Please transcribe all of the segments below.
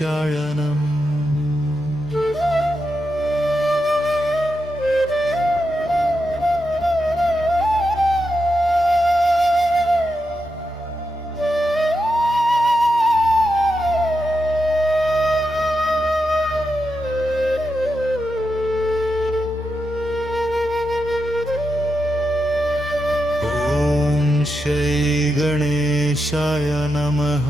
शरणम् श्री गणेशाय नमः।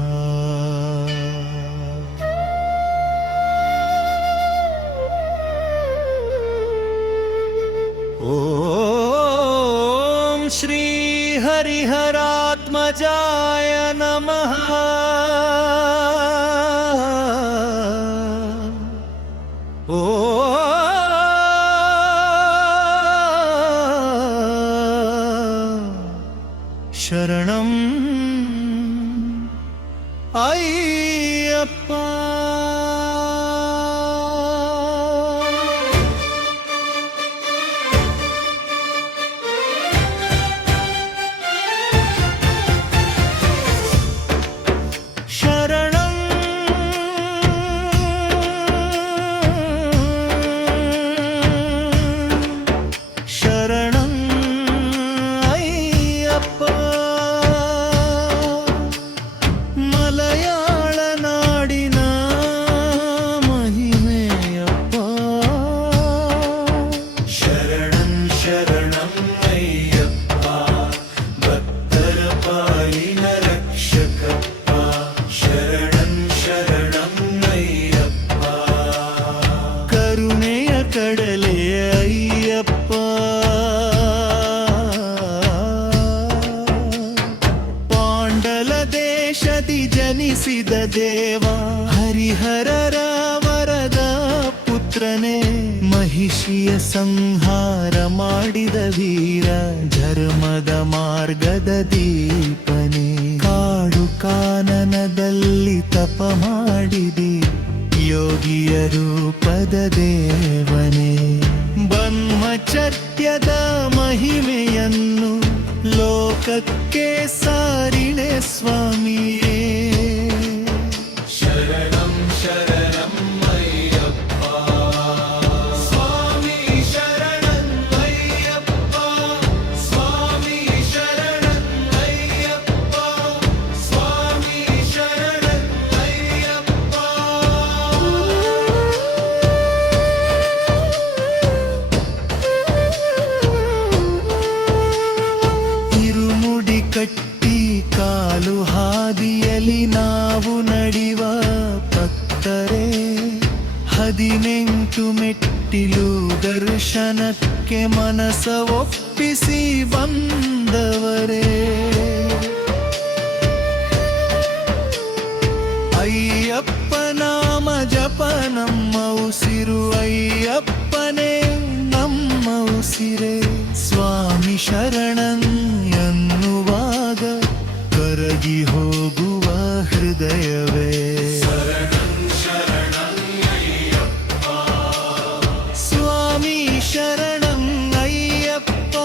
ॐ श्री हरिहरात्मजाय नमः। शरणं अय्यप्पा। शरणं शरणं अय्यप्पा। ಕಡಲೆ ಅಯ್ಯಪ್ಪ ಪಾಂಡಲ ದೇಶದಿ ಜನಿಸಿದ ದೇವ ಹರಿಹರರ ವರದ ಪುತ್ರನೇ ಮಹಿಷಿಯ ಸಂಹಾರ ಮಾಡಿದ ವೀರ ಧರ್ಮದ ಮಾರ್ಗದ ದೀಪನೇ ಕಾಡು ಕಾನನದಲ್ಲಿ ತಪ ಮಾಡಿದಿ ಯೋಗಿಯ ರೂಪದ ದೇವನೇ ಬ್ರಹ್ಮಚರ್ಯದ ಮಹಿಮೆಯನ್ನು ಲೋಕಕ್ಕೆ ಸಾರಿಣೆ ಸ್ವಾಮಿಯೇ ಶರಣಂ ಶರಣಂ ಅಯ್ಯಪ್ಪ ಸ್ವಾಮಿ ಶರಣಂ ಅಯ್ಯಪ್ಪ ಸ್ವಾಮಿ ಶರಣಂ ಅಯ್ಯಪ್ಪ ಸ್ವಾಮಿ ಶರಣಂ ಅಯ್ಯಪ್ಪ ಕಟ್ಟಿ ಕಾಲು ಹಾದಿಯಲಿ ನಾವು ನಡೆವ ಭಕ್ತರೇ 18 ಮೆಟ್ಟಿಲು ದರ್ಶನಕ್ಕೆ ಮನಸ ಒಪ್ಪಿಸಿ ಬಂದವರೇ ಅಯ್ಯಪ್ಪ ನಾಮ ಜಪ ನಮ್ಮ ಉಸಿರು ಅಯ್ಯಪ್ಪನೇ ನಮ್ಮ ಉಸಿರೇ ಸ್ವಾಮಿ ಶರಣಂ ಎನ್ನುವಾಗ ಕರಗಿ ಹೋಗುವ ಹೃದಯವೇ ಶರಣಂ ಶರಣಂ ಅಯ್ಯಪ್ಪ ಸ್ವಾಮಿ ಶರಣಂ ಅಯ್ಯಪ್ಪ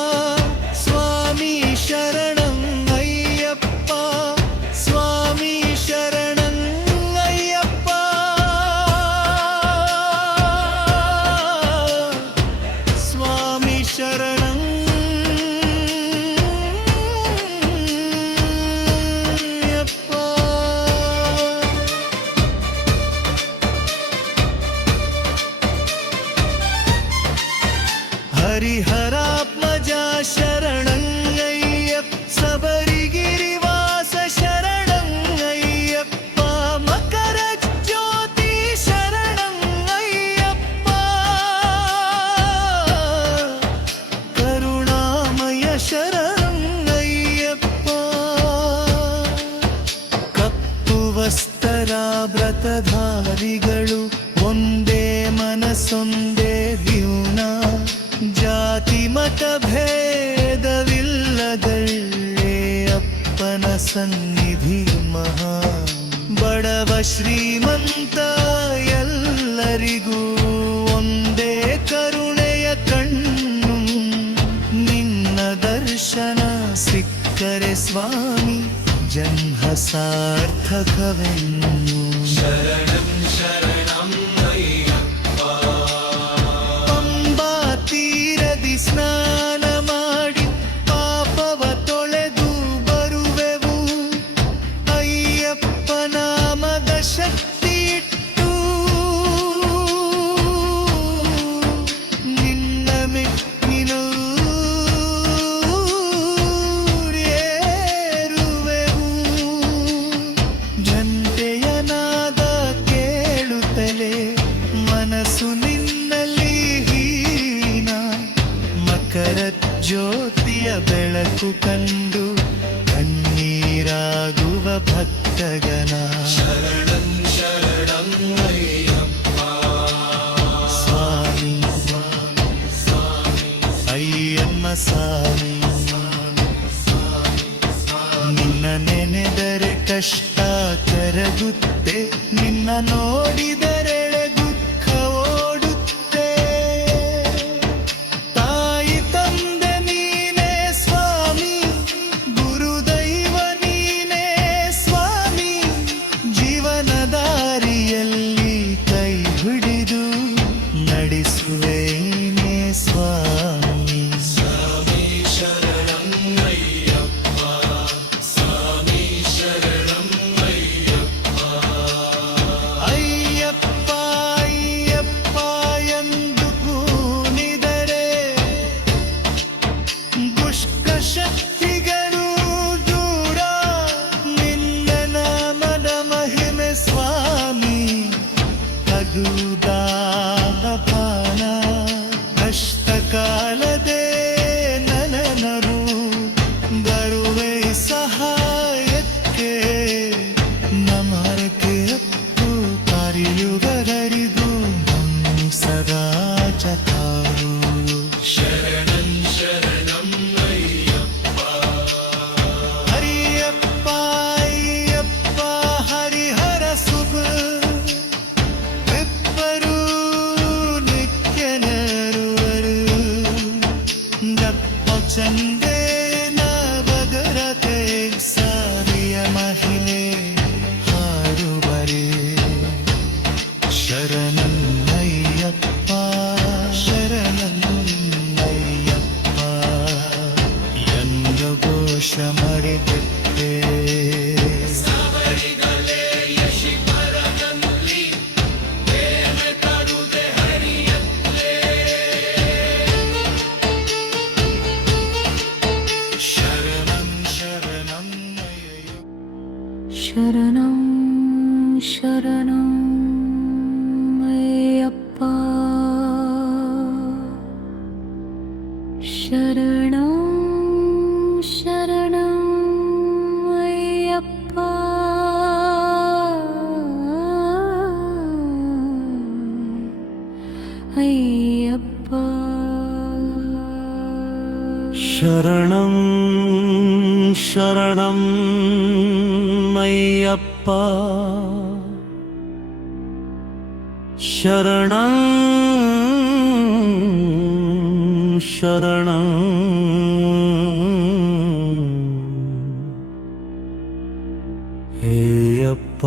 ಸ್ವಾಮಿ ಶರಣಂ ಅಯ್ಯಪ್ಪ ಸ್ವಾಮಿ ಶರಣಂ ಅಯ್ಯಪ್ಪ ಸ್ವಾಮಿ ಶರಣಂ ಹರಿಹರಾತ್ಮಜ ಶರಣಂ ಅಯ್ಯಪ್ಪ ಸಬರಿಗಿರಿವಾಸ ಶರಣಂ ಅಯ್ಯಪ್ಪ ಮಕರ ಜ್ಯೋತಿ ಶರಣಂ ಅಯ್ಯಪ್ಪ ಕರುಣಾಮಯ ಶರಣಂ ಅಯ್ಯಪ್ಪ ಕಪ್ಪು ವಸ್ತರ ವ್ರತಧಾರಿಗಳು ಒಂದೇ ಮನಸ್ಸೊಂದೇ ದ್ಯೂನ ಜಾತಿ ಮತ ಭೇದವಿಲ್ಲದಲ್ಲೇ ಅಪ್ಪನ ಸನ್ನಿಧಿ ಮಹಾ ಬಡವ ಶ್ರೀಮಂತ ಎಲ್ಲರಿಗೂ ಒಂದೇ ಕರುಣೆಯ ಕಣ್ಣು ನಿನ್ನ ದರ್ಶನ ಸಿಕ್ಕರೆ ಸ್ವಾಮಿ ಜನ್ಮ ಸಾರ್ಥಕವೆನ್ನು ಶರಣಂ ಜ್ಯೋತಿಯ ಬೆಳಕು ಕಂಡು ಕಣ್ಣೀರಾಗುವ ಭಕ್ತಗಣ ಶರಣಂ ಶರಣಂ ಅಯ್ಯಪ್ಪ ಸ್ವಾಮಿ ಸ್ವಾಮಿ ಅಯ್ಯಮ್ಮ ಸ್ವಾಮಿ ನಿನ್ನ ನೆನೆದರೆ ಕಷ್ಟ ಕರಗುತ್ತೆ ನಿನ್ನ ನೋಡಿದರೆ ದುಃಖ ಓಡುತ್ತೆ ತಾಯಿ ತಂದೆ ನೀನೇ ಸ್ವಾಮಿ ಗುರುದೈವ ನೀನೇ ಸ್ವಾಮಿ ಜೀವನ ದಾರಿಯಲ್ಲಿ ಕೈ ಹಿಡಿದು ನಡೆಸುವೆ ನೀನೇ ಸ್ವಾಮಿ ಸ್ವಾಮಿ ಶರಣಂ ಅಯ್ಯಪ್ಪ ಸ್ವಾಮಿ ಶರಣಂ ಅಯ್ಯಪ್ಪ ಅಯ್ಯಪ್ಪ ಅಯ್ಯಪ್ಪ ಎಂದು ಕೂನಿದರೆ ದುಷ್ಟ ಶಕ್ತಿಗಳು ದೂರ ನಿನ್ನ ನಾಮದ ಮಹಿಮೆ ಸ್ವಾಮಿ ಅಗುದಾನ ಪಾನ ಕಷ್ಟ ಕಾಲದೆ ನಲನರು ಬರುವೆ ಸಹಾಯಕ್ಕೆ ನಮರಕ್ಕೆ ಅಪ್ಪು ಕಾರ್ಯುಗರಿದು ನಮ್ಮ ಸದಾ ಚತಾರು ಶರಣಂ ಶರಣಂ ಅಯ್ಯಪ್ಪ ಹರಿಯಪ್ಪ ಅಯ್ಯಪ್ಪ ಹರಿಹರ ಸುಖ ಇಬ್ಬರು ನಿತ್ಯನರುವರು ದಪ್ಪ ಚಂದೇ ನವಗರತೆ ಸಾರಿಯ ಮಹಿಳೆ ಹಾಡುವರೆ ಶರಣಂ ಅಯ್ಯಪ್ಪ ಶರಣಂ ಅಯ್ಯಪ್ಪ ಎಂದು ಘೋಷ ಮರೆತಿದ್ದೆ ಶರಣಂ ಶರಣಂ ಅಯ್ಯಪ್ಪ ಶರಣಂ ಶರಣಂ ಅಯ್ಯಪ್ಪ ಶರಣಂ ಶರಣಂ ಅಯ್ಯಪ್ಪ ಅಯ್ಯಪ್ಪ ಶರಣಂ ಶರಣಂ ಅಯ್ಯಪ್ಪ ಶರಣಂ ಶರಣಂ ಹೇಯಪ್ಪ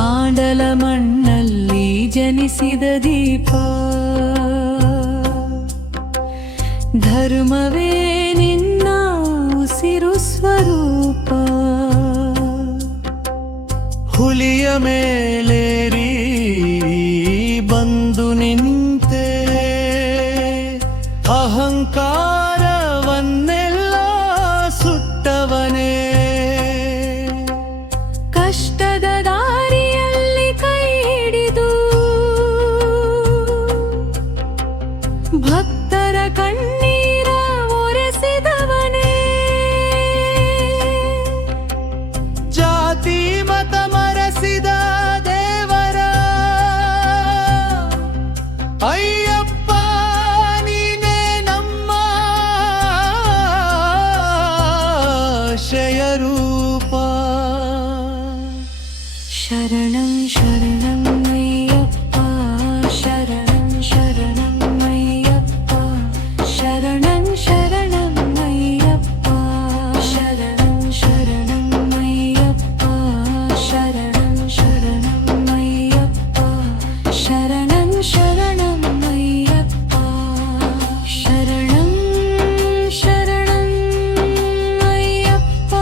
ಆಡಲ ಮಣ್ಣಲ್ಲಿ ಜನಿಸಿದ ದೀಪ ಧರ್ಮವೇ ನಿನ್ನ ಉಸಿರು ಸ್ವರೂಪ ಹುಲಿಯ ಮೇಲೇರಿ ಬಂದು ನಿಂತೆ ಅಹಂಕಾರವನ್ನೆಲ್ಲ ಸುಟ್ಟವನೇ ಕಷ್ಟದ ದಾರಿಯಲ್ಲಿ ಕೈ ಹಿಡಿದು ಭಕ್ತರ ಕಣ್ಣೀರ ಒರೆಸಿದವನೇ ಜಾತಿ ಮತ ಮರೆಸಿದ ದೇವರ ಅಯ್ಯಪ್ಪ ನೀನೇ ನಮ್ಮ ಆಶಯ ರೂಪ ಶರಣಂ ಶರಣಂ ಅಯ್ಯಪ್ಪ ಶರಣಂ ಶರಣಂ ಅಯ್ಯಪ್ಪ ಶರಣಂ ಶರಣಂ ಅಯ್ಯಪ್ಪ ಶರಣಂ ಶರಣಂ ಅಯ್ಯಪ್ಪ ಶರಣಂ ಶರಣಂ ಅಯ್ಯಪ್ಪ ಶರಣಂ ಶರಣಂ ಅಯ್ಯಪ್ಪ ಶರಣಂ ಶರಣಂ ಅಯ್ಯಪ್ಪ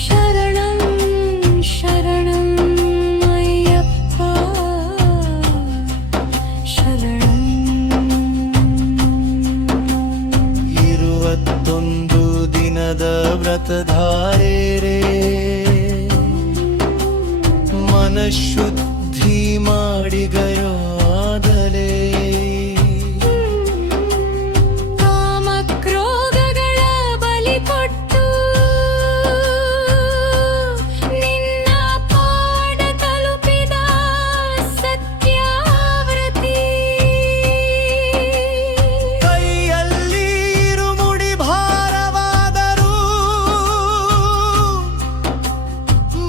ಶರಣಂ 51 ದಿನದ ವ್ರತಧಾರೆ ಮನಶುದ್ಧಿ ಮಾಡಿಗಯೋ ಆದಲೇ ಕಾಮಕ್ರೋಗಗಳ ಬಲಿ ಕೊಟ್ಟು ನಿನ್ನ ಪಾದ ತಲುಪಿದ ಸತ್ಯಾವ್ರತಿ ಕೈಯಲ್ಲಿ ಇರುಮುಡಿ ಭಾರವಾದರೂ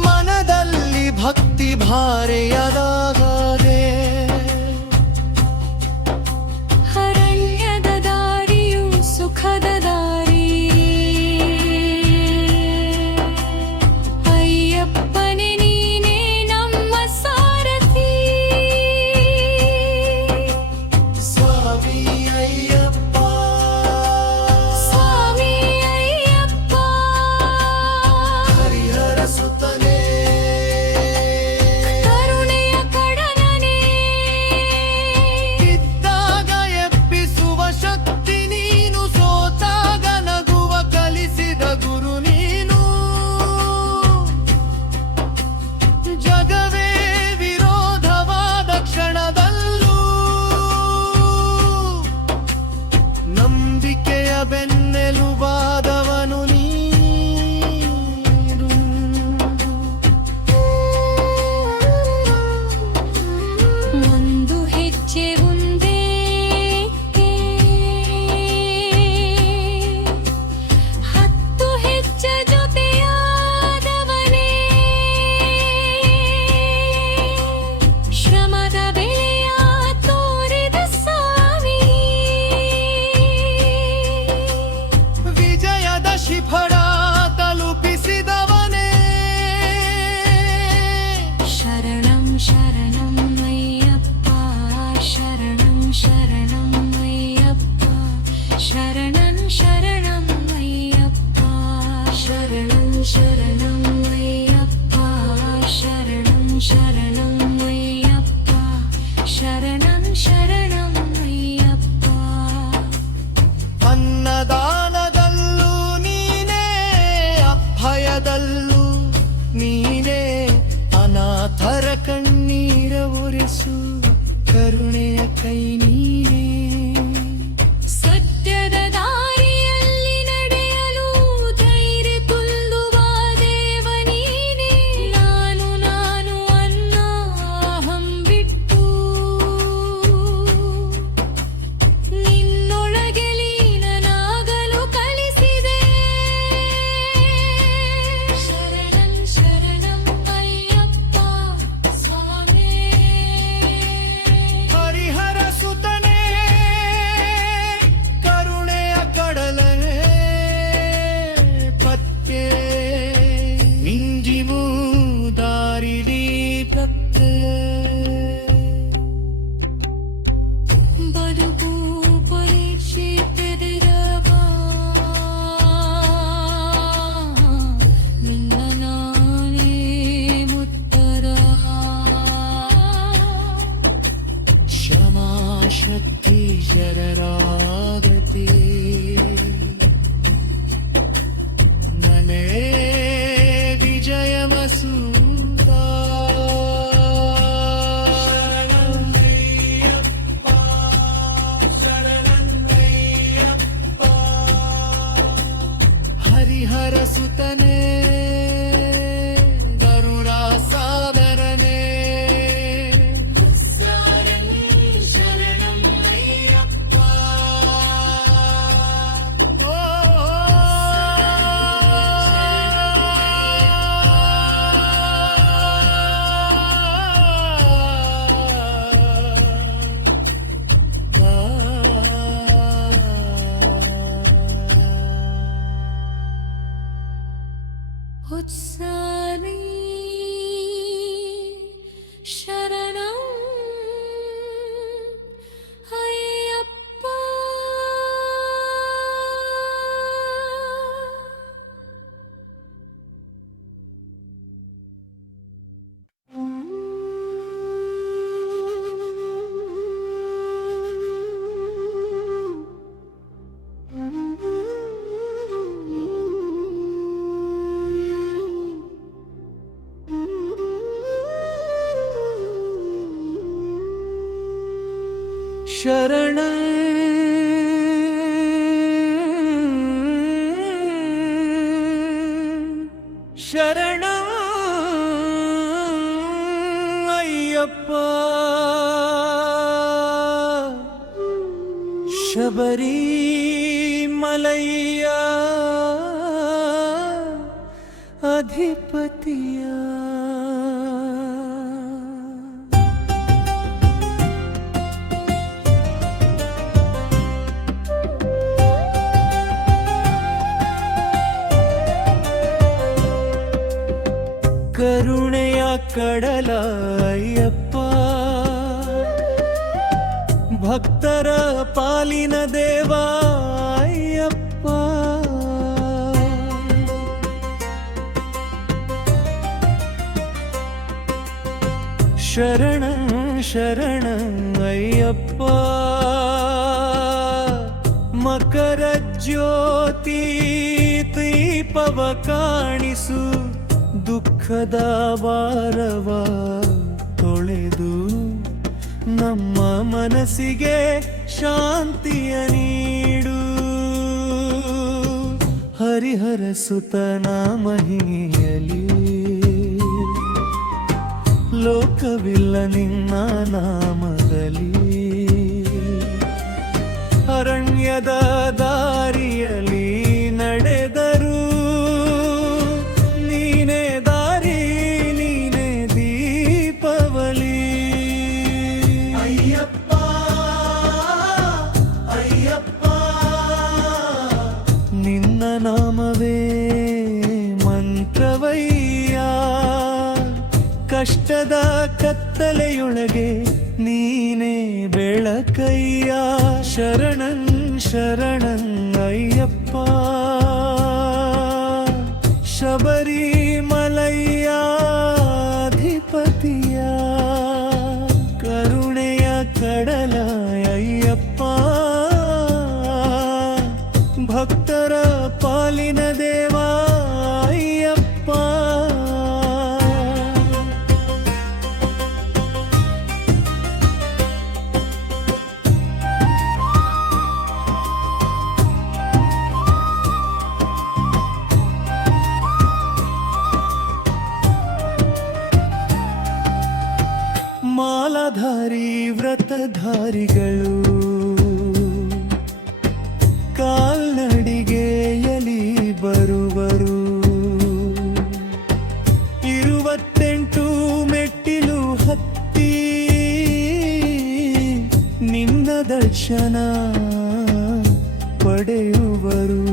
ಮನದಲ್ಲಿ ಭಕ್ತಿ ಭಾರೆಯದಾಗದೆ ಅರಣ್ಯದ ದಾರಿಯು ಸುಖದ ದಾರಿ ಅಯ್ಯಪ್ಪನೇ ನೀನೇ ನಮ್ಮ ಸಾರಥಿ ಸ್ವಾಮಿ ಅಯ್ಯಪ್ಪ ಸ್ವಾಮಿ ಅಯ್ಯಪ್ಪ ಹರಿಹರ ಸುತನೇ ಕರುಣೆಯ ಕಡಲನೇ ಇದ್ದಾಗ ಎಬ್ಬಿಸುವ ಶಕ್ತಿ ನೀನು ಸೋತಾಗ ನಗುವ ಕಲಿಸಿದ ಗುರು ನೀನು ಜಗವೇ ವಿರೋಧವಾದ ಕ್ಷಣದಲ್ಲೂ ನಂಬಿಕೆಯ ಬೆನ್ನೆಲುಬಾದವನು ನೀನು ಒಂದು ಹೆಜ್ಜೆ ಮುಂದೆ ಹತ್ತು ಹೆಜ್ಜೆ ಜೊತೆಯಾದವನೇ ಶ್ರಮದ ಬೆಲೆಯ ತೋರಿದ ಸ್ವಾಮಿ ವಿಜಯದ ಶಿಫಡ ತಲುಪಿಸಿದವನೇ ಶರಣಂ ಶರಣಂ ಅಯ್ಯಪ್ಪ ಶರಣಂ ಶರಣಂ ಅಯ್ಯಪ್ಪ ಶರಣಂ ಶರಣಂ ಅಯ್ಯಪ್ಪ ಶರಣಂ ಶರಣಂ ಅಯ್ಯಪ್ಪ ಶರಣಂ ಶರಣಂ ಅಯ್ಯಪ್ಪ ಶರಣಂ ಶರಣಂ ಅಯ್ಯಪ್ಪ ಅನ್ನದಾನದಲ್ಲೂ ನೀನೇ ಅಭಯದಲ್ಲೂ ನೀನೇ ಅನಾಥರ ಕಣ್ಣೀರ ಒರೆಸುವ ಕರುಣೆಯ ಕೈ ನೀನೇ ಸತ್ಯದ ದಾರಿಯಲ್ಲಿ ನಡೆಯಲು ಧೈರ್ಯ ತುಂಬುವ ದೇವ ನೀನೇ ನಾನು ನಾನು ಅನ್ನೋ ಅಹಂ ಬಿಟ್ಟು ನಿನ್ನೊಳಗೆ ಲೀನನಾಗಲು ಕಲಿಸಿದೆ ಶರಣಂ ಶರಣಂ ಅಯ್ಯಪ್ಪ ಸ್ವಾಮಿ ಹರಿಹರ ಸುತನೇ ಕರುಣೆಯ ಕಡಲೇ ಪತ್ತೆ ಇಂಜಿಮು ದಾರಿಲಿ ತತ್ತೆ ಬದುಕು ಪರೀಕ್ಷೆ ತೆರೆದಾಗ ನಿನ್ನ ನಾನೇ ಮುತ್ತರ ಕ್ಷಮಾ ಶಕ್ತಿ ಶರಣಾಗತಿ ನನೇ ವಿಜಯ ಮಸೂತ ಹರಿಹರ ಸುತನೇ ಗರುಡ ಸಾದರನೇ ಶರಣಂ ಅಯ್ಯಪ್ಪ ಓ ಉತ್ಸಾರಿ ಶರಣಂ ಅಯ್ಯಪ್ಪ ಶರಣ ಶರಣ ಅಯ್ಯಪ್ಪ ಶಬರಿಮಲಯ್ಯ ಅಧಿಪತಿಯ ಕರುಣೆಯ ಕಡಲ ಅಯ್ಯಪ್ಪ ಭಕ್ತರ ಪಾಲಿನ ದೇವ ಅಯ್ಯಪ್ಪ ಶರಣ ಶರಣ ಅಯ್ಯಪ್ಪ ಮಕರ ಜ್ಯೋತಿ ದೀಪವ ಕಾಣಿಸು ದುಃಖದ ಭಾರವ ತೊಳೆದು ನಮ್ಮ ಮನಸ್ಸಿಗೆ ಶಾಂತಿಯ ನೀಡು ಹರಿಹರ ಸುತನ ಮಹಿಯಲ್ಲಿ ಲೋಕವಿಲ್ಲ ನಿನ್ನ ನಾಮದಲ್ಲಿ ಅರಣ್ಯದ ದಾರಿಯಲ್ಲಿ ನಡೆದರು ನೀನೇ ದಾರಿ ನೀನೇ ದೀಪವಲಿ ಅಯ್ಯಪ್ಪ ಅಯ್ಯಪ್ಪ ನಿನ್ನ ನಾಮವೇ ಮಂತ್ರವಯ್ಯ ಕಷ್ಟದ ಕತ್ತಲೆಯೊಳಗೆ ನೀನೇ ಬೆಳಕಯ್ಯ ಶರಣಂ ಶರಣಂ ಅಯ್ಯಪ್ಪ ಶಬರಿಮಲಯ್ಯ ಅಧಿಪತಿಯ ಕರುಣೆಯ ಕಡಲ ಅಯ್ಯಪ್ಪ ಭಕ್ತರ ಪಾಲಿನ ದೇವ ಅಯ್ಯಪ್ಪ ಮಾಲಾಧಾರಿ ವ್ರತಧಾರಿಗಳು ಕಾಲ್ನಡಿಗೆಯಲಿ ಬರುವರು 28 ಮೆಟ್ಟಿಲು ಹತ್ತಿ ನಿನ್ನ ದರ್ಶನ ಪಡೆಯುವರು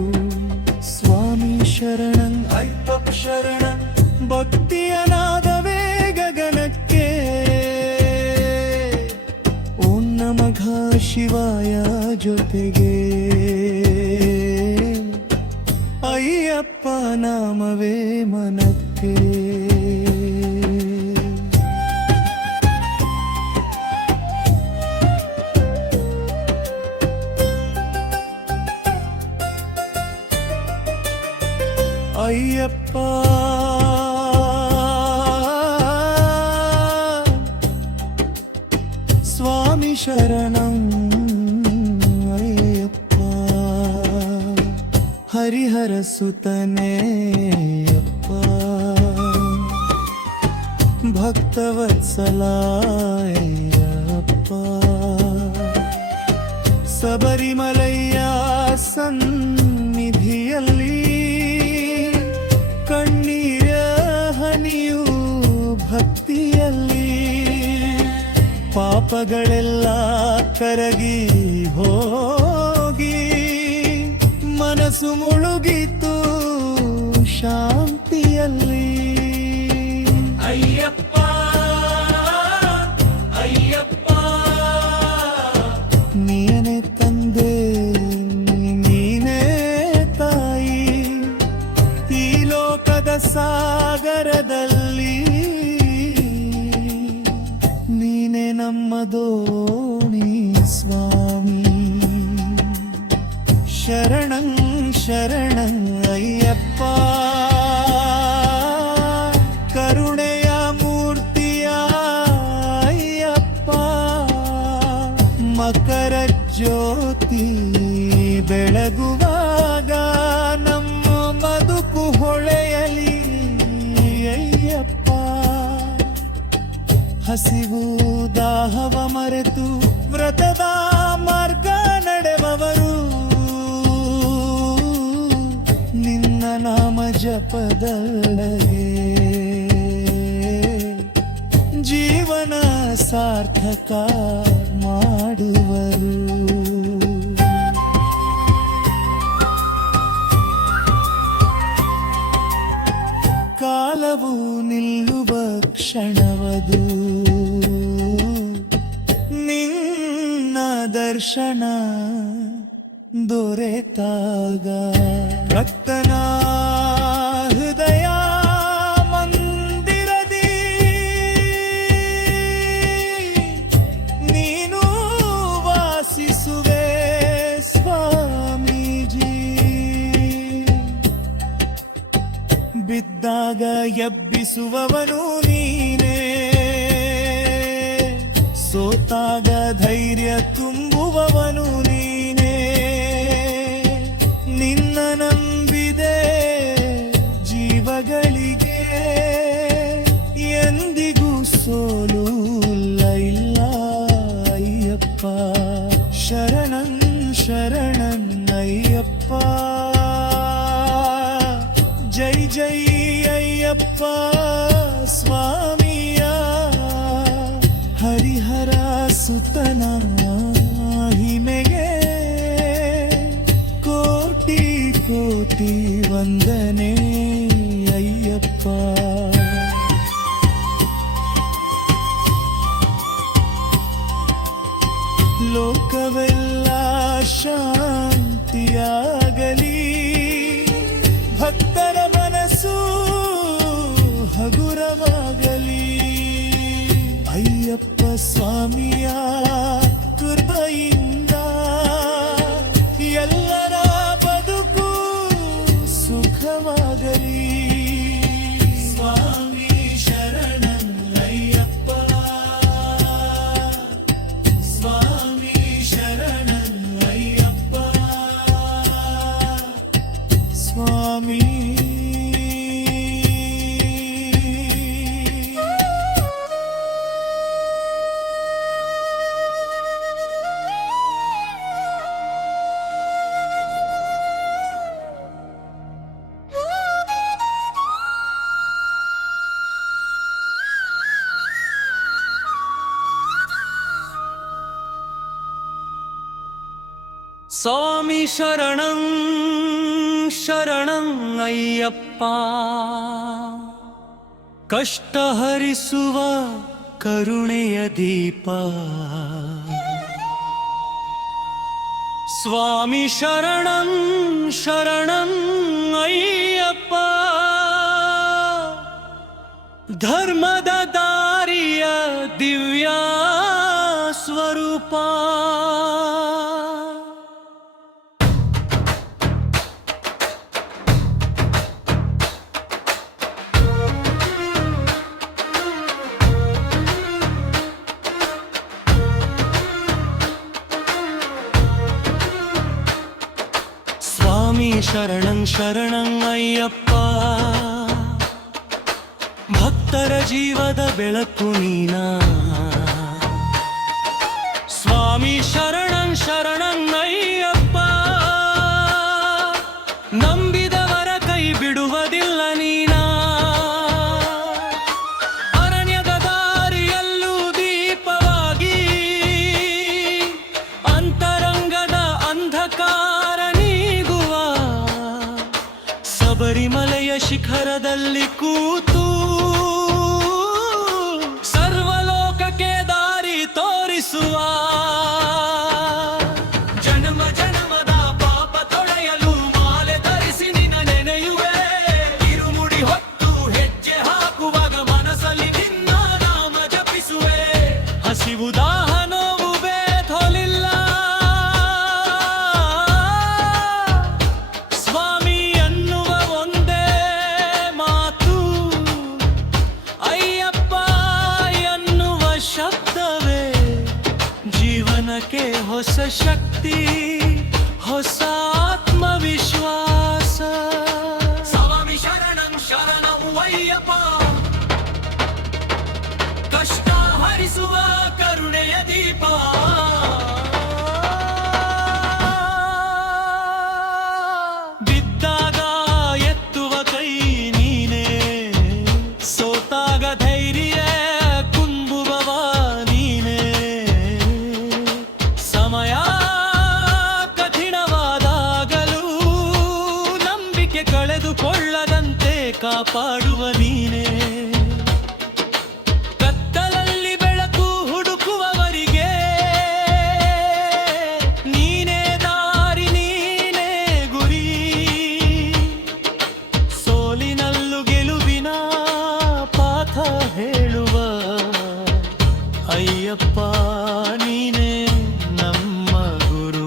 ಸ್ವಾಮಿ ಶರಣಂ ಅಯ್ಯಪ್ಪ ಶರಣಂ ಭಕ್ತಿಯ ನಾದವೇ ಗಗನಕ್ಕೆ ಓಂ ನಮಃ ಶಿವಾಯ ಜೊತೆಗೆ ಅಯ್ಯಪ್ಪ ನಾಮವೇ ಮನಕ್ಕೆ ಅಯ್ಯಪ್ಪ ಸ್ವಾಮಿ ಶರಣಂ ಅಯ್ಯಪ್ಪ ಹರಿಹರ ಸುತನೇ ಅಯ್ಯಪ್ಪ ಭಕ್ತವತ್ಸಲ ಅಯ್ಯಪ್ಪ ಶಬರಿಮಲಯ್ಯ ಸನ್ನಿಧಿಯಲ್ಲಿ ಕಣ್ಣೀರ ಹನಿಯು ಭಕ್ತಿಯಲ್ಲಿ ಪಾಪಗಳೆಲ್ಲ ಕರಗಿ ಹೋಗಿ ಮನಸ್ಸು ಮುಳುಗಿತು ಶಾಂತಿಯಲ್ಲಿ ಅಯ್ಯಪ್ಪ ಅಯ್ಯಪ್ಪ ನೀನೇ ತಂದೆ ನೀನೇ ತಾಯಿ ಈ ಲೋಕದ ಸಾಗರದಲ್ಲಿ ನೀನೇ ನಮ್ಮ ದೋಣಿ ಸ್ವಾಮಿ ಶರಣಂ ಶರಣಂ ಅಯ್ಯಪ್ಪ ಕರುಣೆಯ ಮೂರ್ತಿಯ ಅಯ್ಯಪ್ಪ ಮಕರ ಹಸಿವು ದಾಹವ ಮರೆತು ವ್ರತದ ಮಾರ್ಗ ನಡೆವವರು ನಿನ್ನ ನಾಮ ಜಪದಲ್ಲೇ ಜೀವನ ಸಾರ್ಥಕ ಮಾಡುವರು. ಕಾಲವು ನಿಲ್ಲುವ ಕ್ಷಣವದು ನಿನ್ನ ದರ್ಶನ ದೊರೆತಾಗ ಭಕ್ತನ ಹೃದಯ ಮಂದಿರದಿ ನೀನು ವಾಸಿಸುವೆ ಸ್ವಾಮೀಜಿ. ಬಿದ್ದಾಗ ಎಬ್ಬಿಸುವವನು ನೀನೇ, ಸೋತಾಗ ಧೈರ್ಯ ತುಂಬುವವನು ನೀನೇ. ನಿನ್ನ ನಂಬಿದೆ ಜೀವಗಳಿಗೆ ಎಂದಿಗೂ ಸೋಲು ಇಲ್ಲ ಅಯ್ಯಪ್ಪ. ಶರಣಂ ಶರಣಂ ಅಯ್ಯಪ್ಪ, ಜೈ ಜೈ ಅಯ್ಯಪ್ಪ ಸ್ವಾಮಿಯ. ಹರಿಹರ ಸುತನ ಹಿಮೆಗೆ ಕೋಟಿ ಕೋಟಿ ವಂದನೆ ಅಯ್ಯಪ್ಪ. ಲೋಕವೆಲ್ಲ ಶಾಂತಿಯಾಗಲಿ, ಭಕ್ತರ ಮನಸ್ಸು ಹಗುರವಾಗಲಿ. ಅಯ್ಯಪ್ಪ ಸ್ವಾಮಿಯ ಕೃಪೆಯಿಂದ ಎಲ್ಲರ ಬದುಕು ಸುಖವಾಗಲಿ. ಸ್ವಾಮಿ ಶರಣಂ ಅಯ್ಯಪ್ಪ, ಸ್ವಾಮಿ ಶರಣಂ ಅಯ್ಯಪ್ಪ, ಸ್ವಾಮಿ. ಸ್ವಾಮಿ ಶರಣಂ ಶರಣಂ ಅಯ್ಯಪ್ಪ, ಕಷ್ಟ ಹರಿಸುವ ಕರುಣೆಯ ದೀಪ. ಸ್ವಾಮಿ ಶರಣಂ ಶರಣಂ ಅಯ್ಯಪ್ಪ, ಧರ್ಮದ ದಾರಿಯ ದಿವ್ಯ ಸ್ವರೂಪ. ಸ್ವಾಮಿ ಶರಣಂ ಶರಣಂ ಅಯ್ಯಪ್ಪ, ಭಕ್ತರ ಜೀವದ ಬೆಳಕು ನೀನಾ. ಸ್ವಾಮಿ ಶರಣಂ ಶರಣಂ ಅಯ್ಯಪ್ಪ, ನಂಬಿದವರ ಕೈ ಬಿಡುವುದಿಲ್ಲ ನೀನಾ. ಅರಣ್ಯದ ದಾರಿಯಲ್ಲೂ ದೀಪವಾಗಿ, ಅಂತರಂಗದ ಅಂಧಕಾರ ನೀಗುವ, ಶಬರಿಮಲೆಯ ಶಿಖರದಲ್ಲಿ ಕೂತು ಸರ್ವಲೋಕಕ್ಕೆ ದಾರಿ ತೋರಿಸುವ. ಜನ್ಮ ಜನ್ಮದ ಪಾಪ ತೊಳೆಯಲು ಮಾಲೆ ಧರಿಸಿ ನಿನ್ನ ನೆನೆಯುವೆ. ಇರುಮುಡಿ ಹೊತ್ತು ಹೆಜ್ಜೆ ಹಾಕುವಾಗ ಮನಸ್ಸಲ್ಲಿ ನಿನ್ನ ನಾಮ ಜಪಿಸುವೆ. ಹಸಿವು ದಾಹ ನೋವು ಬೇಧೋಲಿಲ್ಲ, ಸ್ವಾಮಿ ಅನ್ನುವ ಒಂದೇ ಮಾತು. ಅಯ್ಯಪ್ಪ ಎನ್ನುವ ಶಬ್ದವೇ ಜೀವನಕ್ಕೆ ಹೊಸ ಶಕ್ತಿ, ಹೊಸ ಆತ್ಮವಿಶ್ವಾಸ. ಸ್ವಾಮಿ ಶರಣಂ ಶರಣಂ ಅಯ್ಯಪ್ಪ, ಕಷ್ಟ ಕಾಪಾಡುವ ನೀನೇ ಕತ್ತಲಲ್ಲಿ ಬೆಳಕು ಹುಡುಕುವವರಿಗೆ ನೀನೇ ದಾರಿ ನೀನೇ ಗುರಿ ಸೋಲಿನಲ್ಲೂ ಗೆಲುವಿನ ಪಾಠ ಹೇಳುವ ಅಯ್ಯಪ್ಪ ನೀನೇ ನಮ್ಮ ಗುರು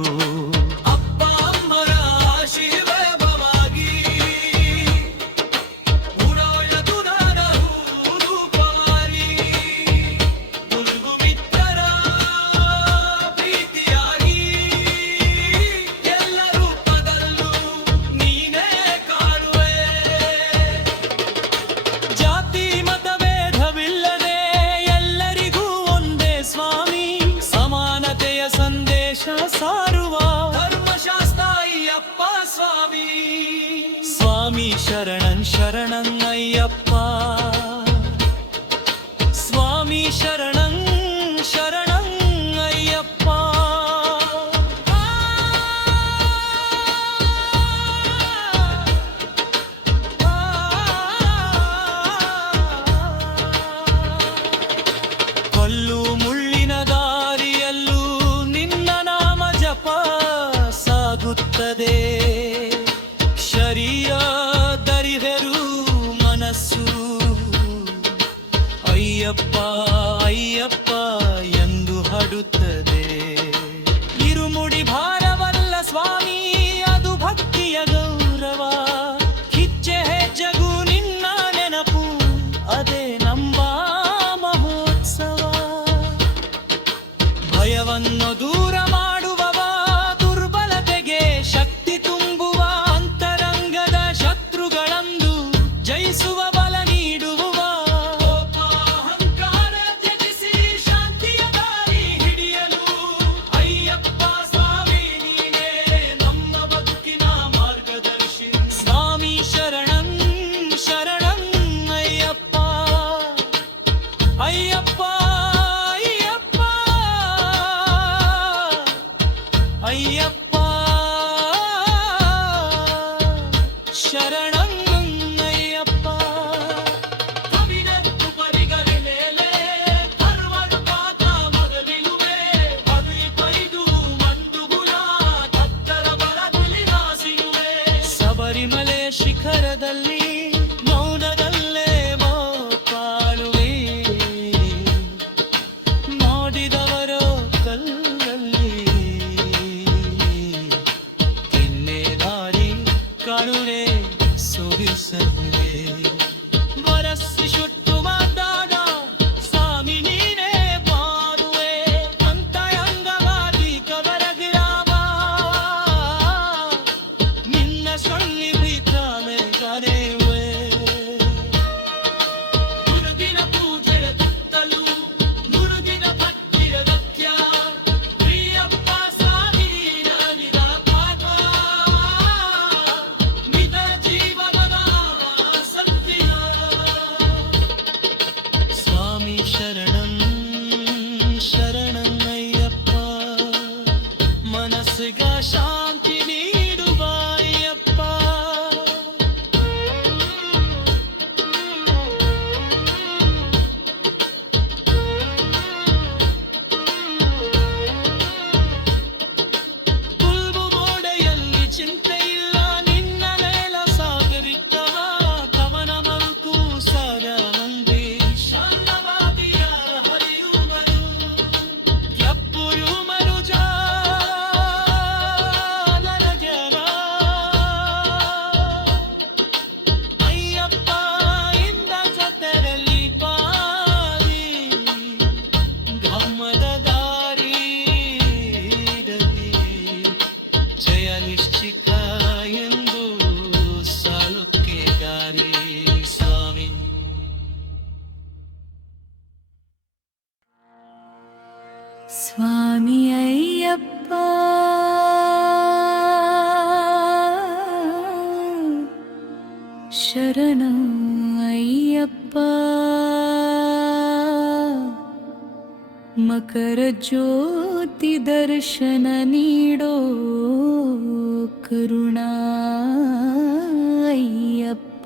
ಅಪ್ಪ ಅಮ್ಮರ ಆಶೀರ್ವಾದವಾಗಿ ಊರೊಳದು ದಾನವು ರೂಪವಾಗಿ ಗುರು ಮಿತ್ರರ ಪ್ರೀತಿಯಾಗಿ ಎಲ್ಲ ರೂಪದಲ್ಲೂ ನೀನೇ ಕಾಣುವೆ ಜಾತಿ ಮತ ಭೇದವಿಲ್ಲದೆ ಎಲ್ಲರಿಗೂ ಒಂದೇ ಸ್ವಾಮಿ ಸಮಾನತೆಯ ಸಂದೇಶ ಸಾರುವ ಧರ್ಮಶಾಸ್ತ್ರ ಅಯ್ಯಪ್ಪ ಸ್ವಾಮಿ ಸ್ವಾಮಿ ಶರಣಂ ಶರಣಂ ಅಯ್ಯಪ್ಪ ಸ್ವಾಮಿ ಶರಣಂ ಶರಣಂ ಅಯ್ಯಪ್ಪ ಕಲ್ಲು ಮುಳ್ಳಿನ ದಾರಿಯಲ್ಲೂ ನಿನ್ನ ನಾಮ ಜಪ ಸಾಗುತ್ತದೆ ಶರೀರ ದರಿವೆರು ಮನಸ್ಸು ಅಯ್ಯಪ್ಪ ಅಯ್ಯಪ್ಪ ಎಂದು ಹಾಡುತ್ತದೆ ಇರುಮುಡಿ ಭಾರವಲ್ಲ ಸ್ವಾಮಿ ಅದು ಭಕ್ತಿಯ ಗೌರವ ಕಿಚ್ಚೆ ಹೆಜ್ಜೆಗೂ ನಿನ್ನ ನೆನಪು ಅದೇ ನಂಬ ಮಹೋತ್ಸವ ಭಯವನ್ನು ದೂರ ಮಾಡುವವ ದುರ್ಬಲತೆಗೆ ಶಕ್ತಿ ತುಂಬುವ ಅಂತರಂಗದ ಶತ್ರುಗಳಂದು ಜಯಿಸುವ ಬಲ ನೀಡುವ ಕೋಪ ಅಹಂಕಾರ ತ್ಯಜಿಸಿ ಶಾಂತಿಯ ದಾರಿ ಹಿಡಿಯಲು ಅಯ್ಯಪ್ಪ ಸ್ವಾಮಿ ನೀನೇ ನಮ್ಮ ಬದುಕಿನ ಮಾರ್ಗದರ್ಶಿ ಸ್ವಾಮಿ ಶರಣಂ ಶರಣಂ ಅಯ್ಯಪ್ಪ ಅಯ್ಯಪ್ಪ ಅಯ್ಯಪ್ಪ ಅಯ್ಯಪ್ಪ ಶರಣಂ ಅಯ್ಯಪ್ಪ ಕವಿನೆತ್ತು ಪರಿಗರೆ ಮೇಲೆ ಕರ್ವರು ಪಾತ ಮೊದಲಿರುವೆ ಪದವಿ ಪೈದು ಒಂದು ಗುಣ ಭಕ್ತರ ಬರದಲ್ಲಿ ನಾಸಿರುವೆ ಶಬರಿಮಲೆ ಶಿಖರದಲ್ಲಿ ಮೌನದಲ್ಲೇ ಮೋಪಾಳುವೆ ನೋಡಿದವರೋ ಕಲ್ಲಲ್ಲಿ ಕೆನ್ನೆ ದಾರಿ ಕಾಣುವೆ ಸೋರಿಸಲೇ ಬರಸಿ ಶುಟ್ಟು ಮಾತಾಡ ಸ್ವಾಮಿ ನೀನೇ ಬಾರುವೆ ಅಂತರಂಗವಾಗಿ ಕಬರಗಿರಾಮ ನಿನ್ನ ಸನ್ನಿಧಿತಾನೆ ಕರೆಯುವೆ ನುರುಗಿನ ಪೂಜೆಯ ತತ್ತಲು ನುರುಗಿನ ಭಕ್ತಿಯ ಗತ್ಯ ಪ್ರಿಯಪ್ಪ ಸ್ವಾಮಿ ನಿನ ಪಾಠ ನಿಜ ಜೀವನದ ಸತ್ಯ ಸ್ವಾಮಿ ಶರಣಂ ಶರಣಂ ಅಯ್ಯಪ್ಪ ಮನಸ್ಸಿಗ ಶಾಂತಿ ನೀಡುವ ಅಯ್ಯಪ್ಪ ಕುಲ್ಬು ಮೋಡೆಯಲ್ಲಿ ಚಿಂತೆ ಇಲ್ಲ ನಿನ್ನ ನೇಲ ಸಾಗರಿದ್ದವ ಕವನ ಮರುತು ಸರ ಮಂದಿ ಶಾಂತವಾದಿಯ ಹರಿಯುವರು ಕೆಪ್ಪುಯು ಮರುಜ ನರಜನ ಅಯ್ಯಪ್ಪ ಇಂದ ಜೊತೆಯಲ್ಲಿ ಪಾರಿ ಧರ್ಮದ ದಾರಿ ಜಯ ನಿಶ್ಚಿತ ಎಂದು ಸಾಲುಕ್ಕೆ ದಾರಿ ಸ್ವಾಮಿ ಸ್ವಾಮಿ ಅಯ್ಯಪ್ಪ ಶರಣಂ ಅಯ್ಯಪ್ಪ ಮಕರ ಜ್ಯೋತಿ ದರ್ಶನ ನೀಡೋ ಕರುಣಾ ಅಯ್ಯಪ್ಪ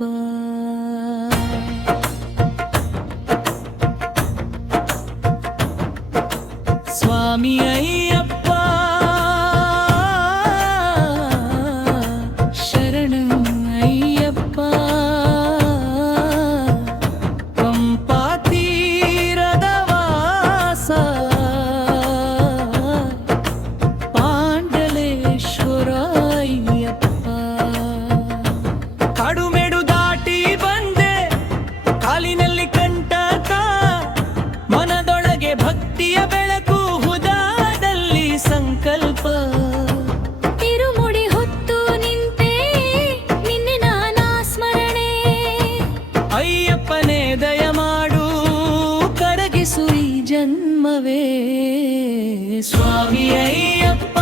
ಸ್ವಾಮಿ ಅಯ್ಯಪ್ಪ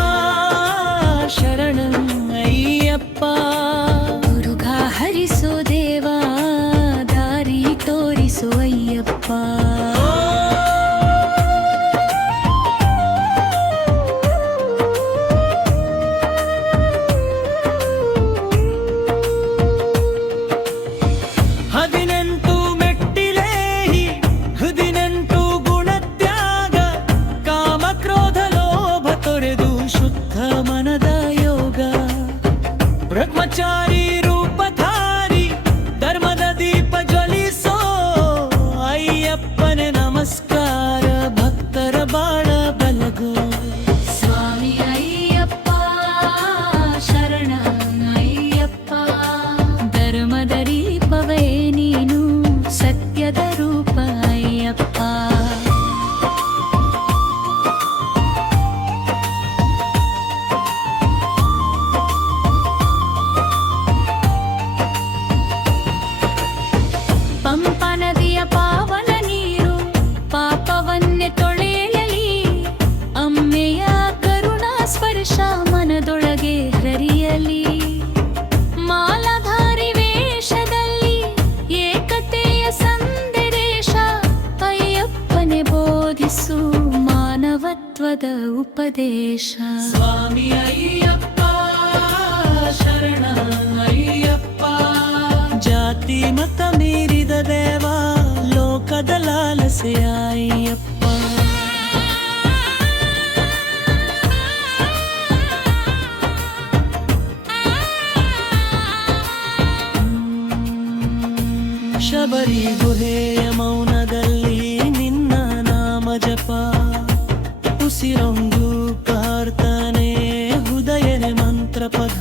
ಶರಣಂ ಅಯ್ಯಪ್ಪ ಮುರುಘ ಹರಿಸೋ ದೇವ ದಾರಿ ತೋರಿಸು ಅಯ್ಯಪ್ಪ ಬ್ರಹ್ಮಚಾರಿ ರೂಪಧಾರಿ ಧರ್ಮದ ದೀಪ ಜ್ವಲಿಸೋ ಅಯ್ಯಪ್ಪನೇ ನಮಸ್ಕಾರ ಭಕ್ತರ ಬಾಳ ಬಲಗೋ ಸ್ವಾಮಿ ಅಯ್ಯಪ್ಪ ಶರಣ ಅಯ್ಯಪ್ಪ ಧರ್ಮದ ದೀಪವೇ ನೀನು ಸತ್ಯದ ರೂಪ ಅಯ್ಯಪ್ಪ ಪಂಪಾ ನದಿಯ ಪಾವನ ನೀರು ಪಾಪವನ್ನೇ ತೊಳೆಯಲಿ ಅಮ್ಮೆಯ ಕರುಣಾ ಸ್ಪರ್ಶ ಮನದೊಳಗೆ ಹರಿಯಲಿ ಮಾಲಧಾರಿ ವೇಷದಲ್ಲಿ ಏಕತೆಯ ಸಂದೇಶ ಅಯ್ಯಪ್ಪನೇ ಬೋಧಿಸು ಮಾನವತ್ವದ ಉಪದೇಶ ಸ್ವಾಮಿ ಅಯ್ಯಪ್ಪ ಶರಣ ಅಯ್ಯಪ್ಪ ಜಾತಿ ಮತ ಮೀರಿದ ದೇವ ಲೋಕದ ಲಾಲಸೆಯ ಅಯ್ಯಪ್ಪ ಶಬರಿ ಗುಹೆಯ ಮೌನದಲ್ಲಿ ನಿನ್ನ ನಾಮ ಜಪ ಉಸಿರೊಂದು ಪ್ರಾರ್ಥನೆ ಹೃದಯನೆ ಮಂತ್ರ ಪದ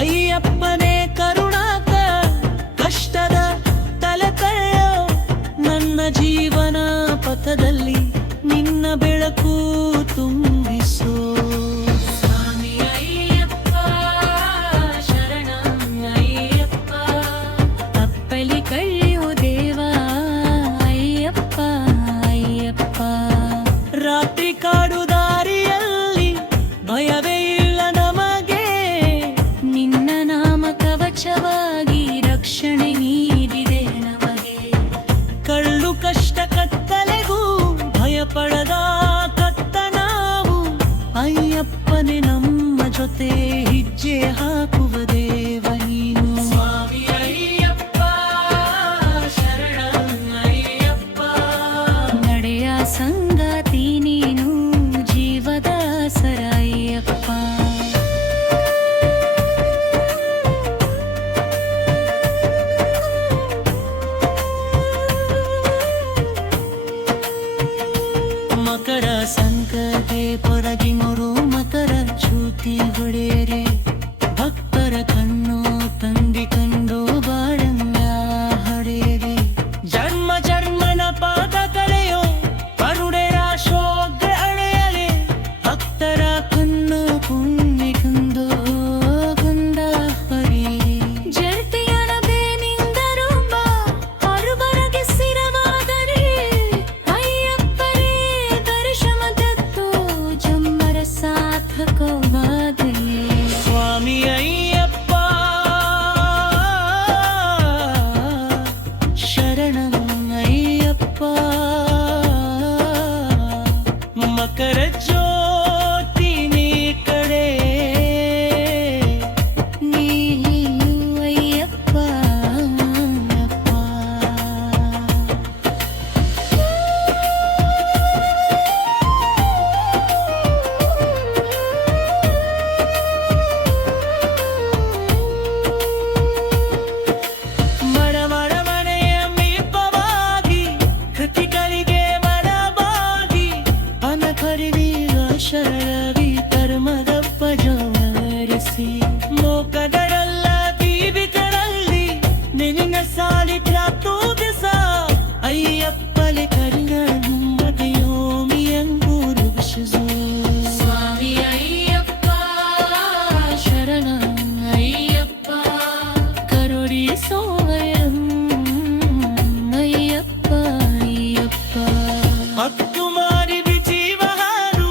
ಅಯ್ಯಪ್ಪನೇ ಕರುಣಾಕ ಕಷ್ಟದ ತಲೆ ಕಳೆಯೋ ನನ್ನ ಜೀವನ ಪಥದಲ್ಲಿ ನಿನ್ನ ಬೆಳಕು ತುಂಬಿಸೋ ಸ್ವಾಮಿ ಅಯ್ಯಪ್ಪ ಶರಣ ಅಯ್ಯಪ್ಪ ಅಪ್ಪಲಿ ಕಳೆಯೋ ದೇವ ಅಯ್ಯಪ್ಪ ಅಯ್ಯಪ್ಪ ರಾತ್ರಿ ಕಾಡು ದಾರಿಯಲ್ಲಿ ಭಯವೇ ಇಲ್ಲ ನಮಗೆ ನಿನ್ನ ನಾಮ ಕವಚವಾಗಿ ರಕ್ಷಣೆ ನೀಡಿದೆ ನಮಗೆ ಕಳ್ಳು ಕಷ್ಟ ಕತ್ತಲೆಗೂ ಭಯಪಡದ ಕತ್ತ ನಾವು ಅಯ್ಯಪ್ಪನೇ ನಮ್ಮ ಜೊತೆ ಹೆಜ್ಜೆ ಹಾಕುವ ದೇವ ನೀನು ಸ್ವಾಮಿ ಅಯ್ಯಪ್ಪ ಶರಣ ಅಯ್ಯಪ್ಪ ನಡೆಯ ಸಂಗಾತಿ ನೀನು ಜೀವದ ಸರ ಅಯ್ಯಪ್ಪ ಮಕರ ಸಂಕಟೆ ಪೊರಗಿ ಮೊರು ಮಕರ ಚ್ಯುತಿ ಹೊಡೆಯರೆ ಭಕ್ತರ ಕಣ್ಣು ತಂದಿ ಕಂಡು ಬಾಳಂಗ ಹೊಡೆಯರೆ ಜನ್ಮ ಜನ್ಮನ ಪಾದ ಕಳೆಯೋ ಕರುಣೆಯ ಶೋಕ ಅಳೆಯಲೆ ಭಕ್ತರ ಕಣ್ಣು ಪುಣ್ಯ ಕಂದು ಗಂಧ ಹರಿಯರೆ ಜರ್ತಿಯನದೇ ನಿಂದ ರೂಪ ಹೊರಬರಗೆ ಸ್ಥಿರವಾದರೆ ಅಯ್ಯಪ್ಪನೇ ದರ್ಶನದತ್ತು ಜಮ್ಮರ ಸಾರ್ಥಕವಾದೆ ಸ್ವಾಮಿ ಅಯ್ಯಪ್ಪ ಶರಣ ಅಯ್ಯಪ್ಪ ಮಕರ ಜ್ಯೋತಿ ನೀ ಕಡೆ ನೀನು ಅಯ್ಯಪ್ಪ ಅಯ್ಯಪ್ಪ ಮನೆಯ ಮೀಪವಾಗಿ ಕೃತಿಗಳಿಗೆ ಮನವಾಗಿ ಅನಖರಿದೀಗ ಶರಣಿ ಧರ್ಮದ ಪಜರಿಸಿ ಮೋಕದರಲ್ಲ ದೀವಿಕರಲ್ಲಿ ನಿನ್ನ ಸಾಲಿ ಪ್ರಾತು ದಿಸ ಅಯ್ಯಪ್ಪಲೆ ಕರಿನ ಮದಯೋಮಿ ಅಂಗೂರು ವಿಶ್ವ ಸ್ವಾಮಿ ಅಯ್ಯಪ್ಪ ಶರಣ ಅಯ್ಯಪ್ಪ ಕರುಣಿಸೋ ಅಯ್ಯಪ್ಪ ಅಯ್ಯಪ್ಪ ಹತ್ತು ಮಾರಿ ಬಿಜೀವ ಹಾರು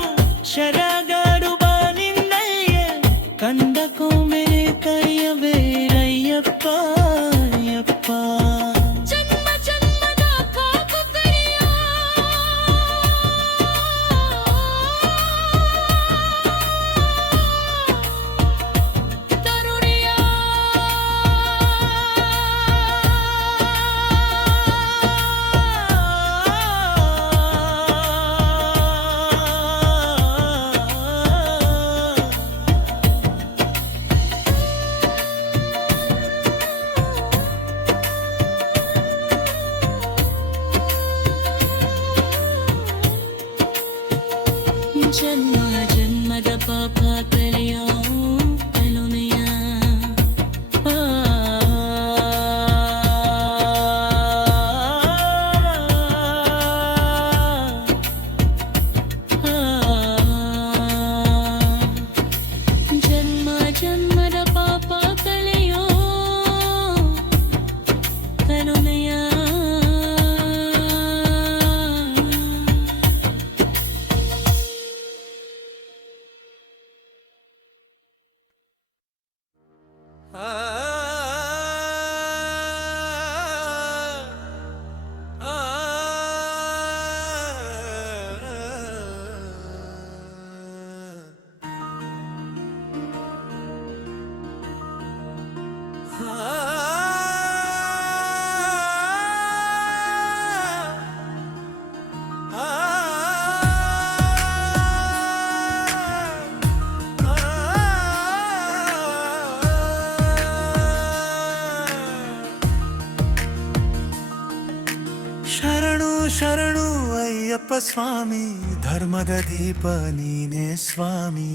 ಶರಣು ಶರಣು ಅಯ್ಯಪ್ಪ ಸ್ವಾಮಿ, ಧರ್ಮದ ದೀಪ ನೀನೇ ಸ್ವಾಮಿ.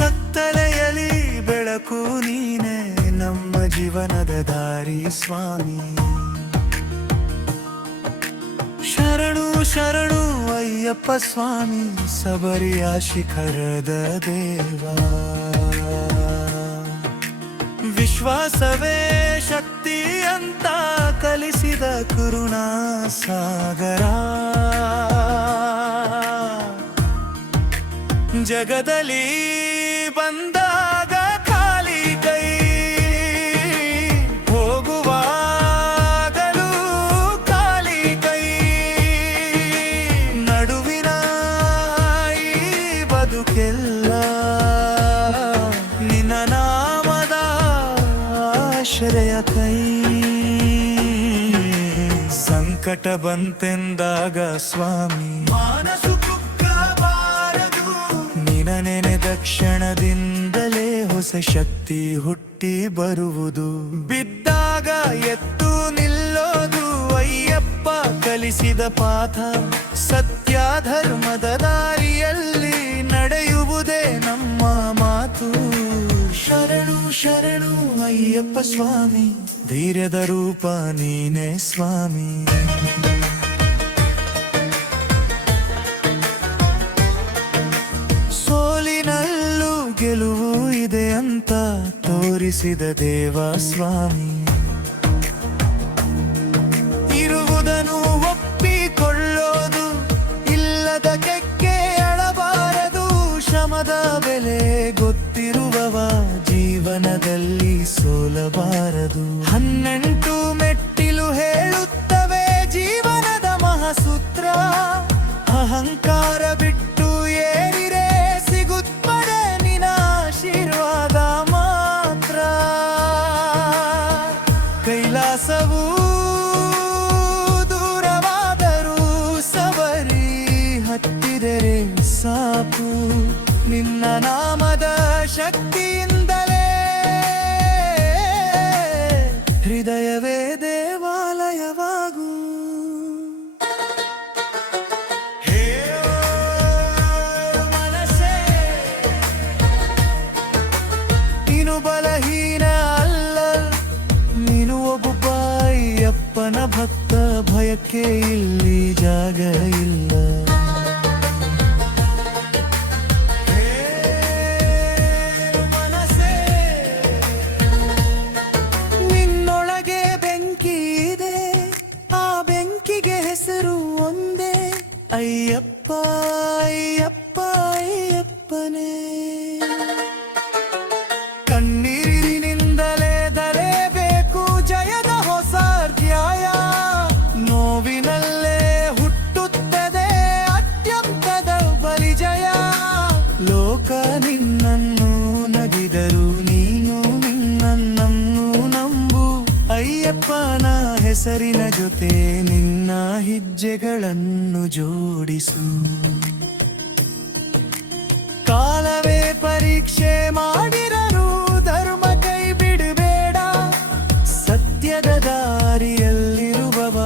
ಕತ್ತಲೆಯಲಿ ಬೆಳಕು ನೀನೇ, ನಮ್ಮ ಜೀವನದ ದಾರಿ ಸ್ವಾಮಿ. ಶರಣು ಶರಣು ಅಯ್ಯಪ್ಪ ಸ್ವಾಮಿ, ಸಬರಿಯ ಶಿಖರದ ದೇವ. ವಿಶ್ವಾಸವೇ ಶಕ್ತಿ ಅಂತ ಕಲಿಸಿದ ಕರುಣಾ ಸಾಗರ. ಜಗದಲ್ಲಿ ಬಂದಾಗ ಖಾಲಿ ಕೈ, ಹೋಗುವಾಗಲೂ ಖಾಲಿ ಕೈ. ನಡುವಿನ ಈ ಬದುಕೆಲ್ಲ ನಿನ್ನ ನಾಮದ ಆಶ್ರಯ ಕೈ. ಸಂಕಟ ಬಂತೆಂದಾಗ ಸ್ವಾಮಿ ಮಾನಸು ಕುಗ್ಗಬಾರದು, ನಿನ ನೆನೆದ ಕ್ಷಣದಿಂದಲೇ ಹೊಸ ಶಕ್ತಿ ಹುಟ್ಟಿ ಬರುವುದು. ಬಿದ್ದಾಗ ಎತ್ತು ನಿಲ್ಲೋದು ಅಯ್ಯಪ್ಪ ಕಲಿಸಿದ ಪಾಠ. ಸತ್ಯ ಧರ್ಮದ ದಾರಿಯಲ್ಲಿ ನಡೆಯುವುದೇ ನಮ್ಮ ಮಾತು. ಶರಣು ಶರಣು ಅಯ್ಯಪ್ಪ ಸ್ವಾಮಿ, ಧೈರ್ಯದ ರೂಪ ನೀನೇ ಸ್ವಾಮಿ. ಸೋಲಿನಲ್ಲೂ ಗೆಲುವು ಇದೆ ಅಂತ ತೋರಿಸಿದ ದೇವ ಸ್ವಾಮಿ. ಇರುವುದನ್ನು ಒಪ್ಪಿಕೊಳ್ಳೋದು, ಇಲ್ಲದಕ್ಕೆ ಅಳಬಾರದು. ಶ್ರಮದ ಬೆಲೆ ಗೊತ್ತಿರುವವ ಜೀವನದಲ್ಲಿ ಸೋಲಬಾರದು. 12 ಮೆಟ್ಟಿಲು ಹೇಳುತ್ತವೆ ಜೀವನದ ಮಹಾಸೂತ್ರ. ಅಹಂಕಾರ ಬಿಟ್ಟು ಏರಿರೆ ಸಿಗುತ್ತದೆ ನಿನ್ನ ಆಶೀರ್ವಾದ ಮಾತ್ರ. ಕೈಲಾಸವೂ ದೂರವಾದರೂ ಸವರಿ ಹತ್ತಿದರೆ ಸಾಕು. ನಿನ್ನ ನಾಮದ ಶಕ್ತಿಯಿಂದಲೇ ಹೃದಯವೇ ದೇವಾಲಯವಾಗು. ಹೇ ಮನಸ್ಸೇ, ನೀನು ಬಲಹೀನ ಅಲ್ಲ, ನೀನು ಒಬ್ಬ ಅಯ್ಯಪ್ಪನ ಭಕ್ತ. ಭಯಕ್ಕೆ ಇಲ್ಲಿ ಜಾಗ ಇಲ್ಲ. ಹೆಸರು ಒಂದೇ, ಅಯ್ಯಪ್ಪ ಅಯ್ಯಪ್ಪ ಅಯ್ಯಪ್ಪನೇ. ಕಣ್ಣೀರಿನಿಂದಲೇ ಬೇಕು ಜಯದ ಹೊಸ ಅಧ್ಯಾಯ. ನೋವಿನಲ್ಲೇ ಹುಟ್ಟುತ್ತದೆ ಅತ್ಯಂತದ ಬಲಿಜಯ. ಲೋಕ ನಿನ್ನನ್ನು ನಗಿದರು, ನೀನು ನಿನ್ನನ್ನು ನಂಬು. ಅಯ್ಯಪ್ಪನ ಹೆಸರಿನ ಜೊತೆ ನಿನ್ನ ಹೆಜ್ಜೆಗಳನ್ನು ಜೋಡಿಸು. ಕಾಲವೇ ಪರೀಕ್ಷೆ ಮಾಡಿರಲು ಧರ್ಮ ಕೈ ಬಿಡಬೇಡ. ಸತ್ಯದ ದಾರಿಯಲ್ಲಿರುವವ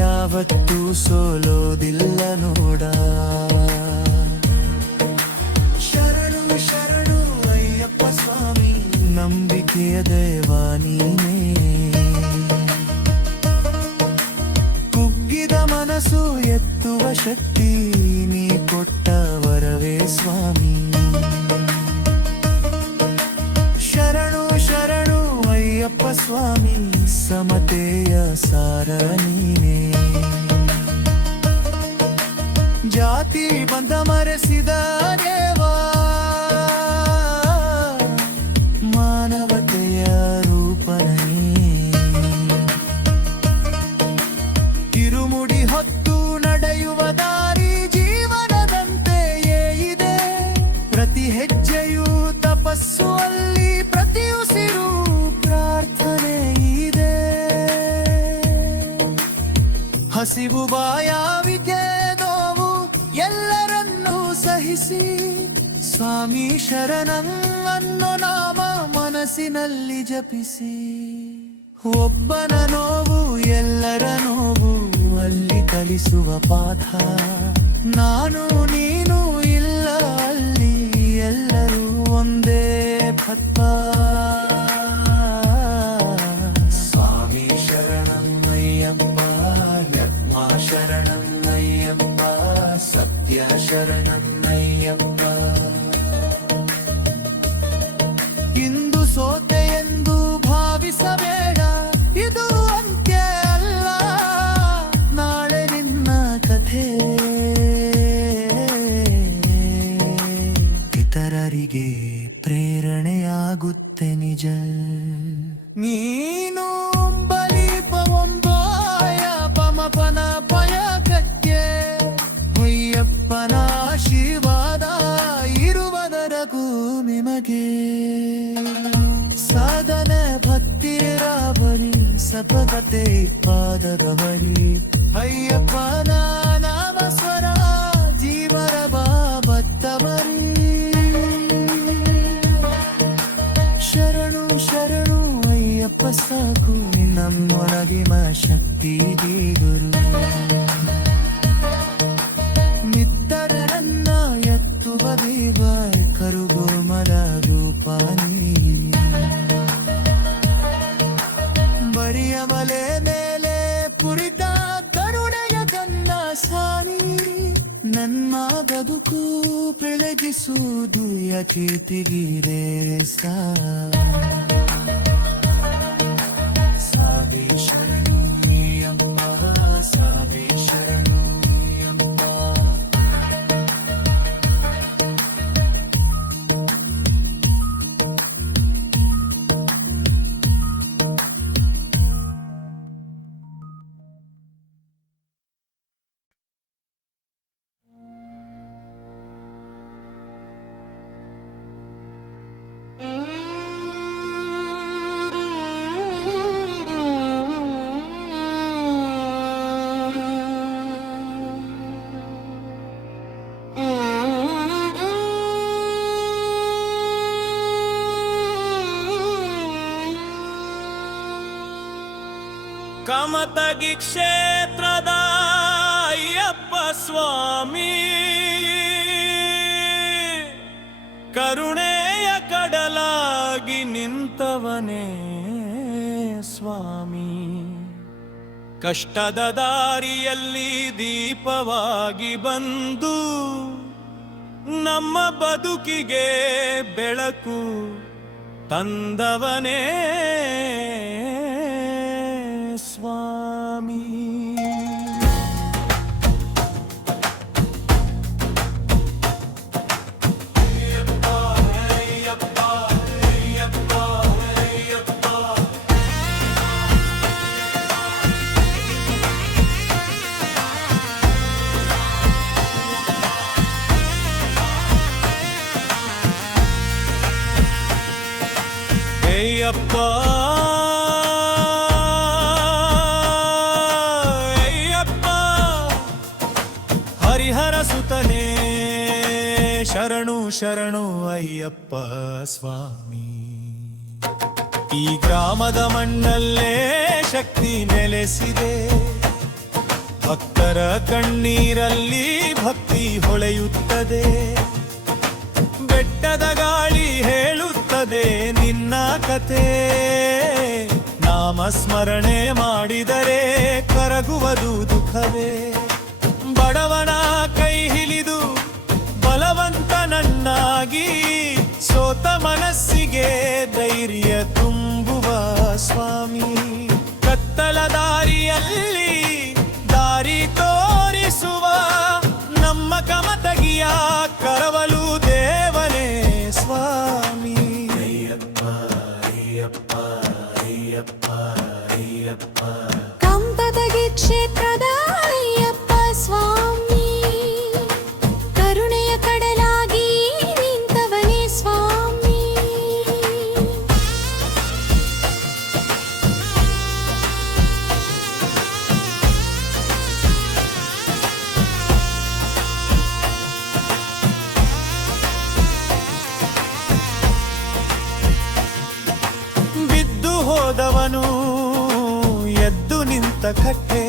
ಯಾವತ್ತೂ ಸೋಲೋದಿಲ್ಲ ನೋಡ. ಶರಣು ಶರಣು ಅಯ್ಯಪ್ಪ ಸ್ವಾಮಿ, ನಂಬಿಕೆಯ ದೈವ ನೀನೇ. ಮನಸ್ಸು ಎತ್ತುವ ಶಕ್ತಿ ನೀ ಕೊಟ್ಟ ವರವೇ ಸ್ವಾಮಿ. ಶರಣು ಶರಣು ಅಯ್ಯಪ್ಪ ಸ್ವಾಮಿ, ಸಮತೆಯ ಸಾರ ನೀನೇ. ಜಾತಿ ಬಂಧ ಮರೆಸಿದ ದೇವಾ, ಮಾನವತೆಯ ರೂಪನೇ. ಇರುಮುಡಿ ಹೊತ್ತು ನಡೆಯುವ ದಾರಿ ಜೀವನದಂತೆಯೇ ಇದೆ. ಪ್ರತಿ ಹೆಜ್ಜೆಯೂ ತಪಸ್ಸು ಅಲ್ಲಿ ಬಾಯಾವಿಕೆ ನೋವು ಎಲ್ಲರನ್ನೂ ಸಹಿಸಿ ಸ್ವಾಮಿ ಶರಣಂ ಅನ್ನೋ ನಾಮ ಮನಸ್ಸಿನಲ್ಲಿ ಜಪಿಸಿ ಒಬ್ಬನ ನೋವು ಎಲ್ಲರ ನೋವು ಅಲ್ಲಿ ಕಲಿಸುವ ಪಾಠ ನಾನು ನೀನು ಇಲ್ಲ ಅಲ್ಲಿ ಎಲ್ಲರೂ ಒಂದೇ ಭತ್ತ ಸ್ವಾಮಿ ಶರಣಮಯ್ಯಪ್ಪ ಯತ್ಮ ಶರಣಮಯ್ಯಪ್ಪ ಸತ್ಯ ಶರಣಮಯ್ಯಪ್ಪ ಇಂದು ಸೋತೆ ಎಂದು ಭಾವಿಸಬೇಡ ಇದು ಅಂತ್ಯ ಅಲ್ಲ ನಾಳೆ ನಿನ್ನ ಕಥೆ ಇತರರಿಗೆ ಪ್ರೇರಣೆಯಾಗುತ್ತೆ ನಿಜ ನೀನು ಬಲಿಪವಂಬಾಯ ಪಮಪನ ಪಯಕಕ್ಕೆ ಅಯ್ಯಪ್ಪನ ಆಶೀರ್ವಾದ ಇರುವುದರಗೂ ನಿಮಗೆ ಸಾಧನೆ ಭಕ್ತಿರ ಬರಿ ಸಪಕತೆ ಪಾದದ ಬರಿ ಅಯ್ಯಪ್ಪನ ನಾಮ ಸ್ವರ ಜೀವರ ಬಾಬತ್ತ ಬರಿ ಶರಣು ಶರಣು ಅಯ್ಯಪ್ಪ ಸಾಕು ನಮ್ಮೊಳಗಿನ ಶಕ್ತಿ ಗುರು ಮಿತ್ತರನ್ನ ಎತ್ತುವ ದೇವ ಕರುಗೋಮದ ರೂಪ ಬರಿಯ ಮಲೆ ಮೇಲೆ ಪುರಿತ ಕರುಣೆಯ ಕನ್ನ ಸಾನಿ ನನ್ನ ಬದುಕು ಬೆಳಗಿಸುವುದು ಯಚೇತಿಗಿರೆ ಸಾವೇ ಶರಣು ಅಮ್ಮ ಸಾವೇ ಶರಣು ಅಮ್ಮ ಕಮತಗಿ ಕ್ಷೇತ್ರದ ಅಯ್ಯಪ್ಪ ಸ್ವಾಮಿ ಕರುಣೆಯ ಕಡಲಾಗಿ ನಿಂತವನೇ ಸ್ವಾಮಿ ಕಷ್ಟದ ದಾರಿಯಲ್ಲಿ ದೀಪವಾಗಿ ಬಂದು ನಮ್ಮ ಬದುಕಿಗೆ ಬೆಳಕು ತಂದವನೇ ಸ್ವಾಮಿ ಅಯ್ಯಪ್ಪ ಅಯ್ಯಪ್ಪ ಹರಿಹರ ಸುತನೇ ಶರಣು ಶರಣು ಅಯ್ಯಪ್ಪ ಸ್ವಾಮಿ ಈ ಗ್ರಾಮದ ಮಣ್ಣಲ್ಲೇ ಶಕ್ತಿ ನೆಲೆಸಿದೆ ಭಕ್ತರ ಕಣ್ಣೀರಲ್ಲಿ ಭಕ್ತಿ ಹೊಳೆಯುತ್ತದೆ ಬೆಟ್ಟದ ಗಾಳಿ ಹೇಳುತ್ತದೆ ನಿನ್ನ ಕತೆ ನಾಮ ಸ್ಮರಣೆ ಮಾಡಿದರೆ ಕರಗುವುದು ದುಃಖವೇ ಬಡವನ ಕೈ ಹಿಡಿದು ಬಲವಂತನನ್ನಾಗಿ ಸೋತ ಮನಸ್ಸಿಗೆ ಧೈರ್ಯ ತುಂಬುವ ಸ್ವಾಮಿ ಕತ್ತಲ ದಾರಿಯಲ್ಲಿ ದಾರಿ ತೋರಿಸುವ ನಮ್ಮ ಕಮತಗಿಯ ಕರವಲು ದೇವನೇ ಸ್ವಾಮಿ ಅಯ್ಯಪ್ಪ ಅಯ್ಯಪ್ಪ ಅಯ್ಯಪ್ಪ ಅಯ್ಯಪ್ಪ ಕಂಪದಗಿ ಕ್ಷೇತ್ರದ ಅಯ್ಯಪ್ಪ ಸ್ವಾಮಿ ಕರುಣೆಯ ಕಡಲಾಗಿ ನಿಂತವನೇ ಸ್ವಾಮಿ ಆದವನು ಎದ್ದು ನಿಂತ ಕಟ್ಟೆ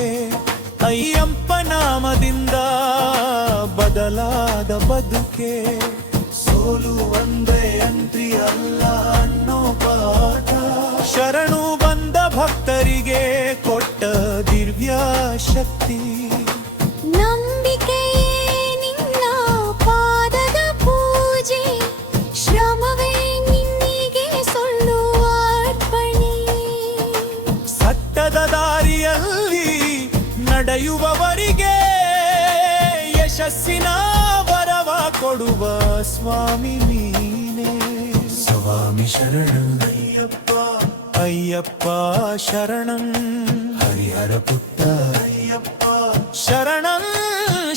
ಅಯ್ಯಪ್ಪ ನಾಮದಿಂದ ಬದಲಾದ ಬದುಕೆ ಸೋಲು ಒಂದೇ ಅಂತ್ರಿ ಅಲ್ಲ ಅನ್ನೋ ಪಾಠ ಶರಣು ಬಂದ ಭಕ್ತರಿಗೆ ಕೊಟ್ಟ ದಿವ್ಯ ಶಕ್ತಿ ನಂಬಿಕೆಯೇ ನಿನ್ನ ಪಾದದ ಪೂಜೆ ಶ್ರಮವೇ ನಿನ್ನಿಗೆ ಸುಳ್ಳು ಅರ್ಪಣೆ ಸತ್ಯದ ದಾರಿಯಲ್ಲಿ ನಡೆಯುವವರಿಗೆ ಯಶಸ್ಸಿನ ವರವ ಕೊಡುವ ಸ್ವಾಮಿ ನೀನೇ ಸ್ವಾಮಿ ಶರಣಂ ಅಯ್ಯಪ್ಪ ಅಯ್ಯಪ್ಪ ಶರಣಂ ಹರಿಹರ ಪುಟ್ಟ ಅಯ್ಯಪ್ಪ ಶರಣಂ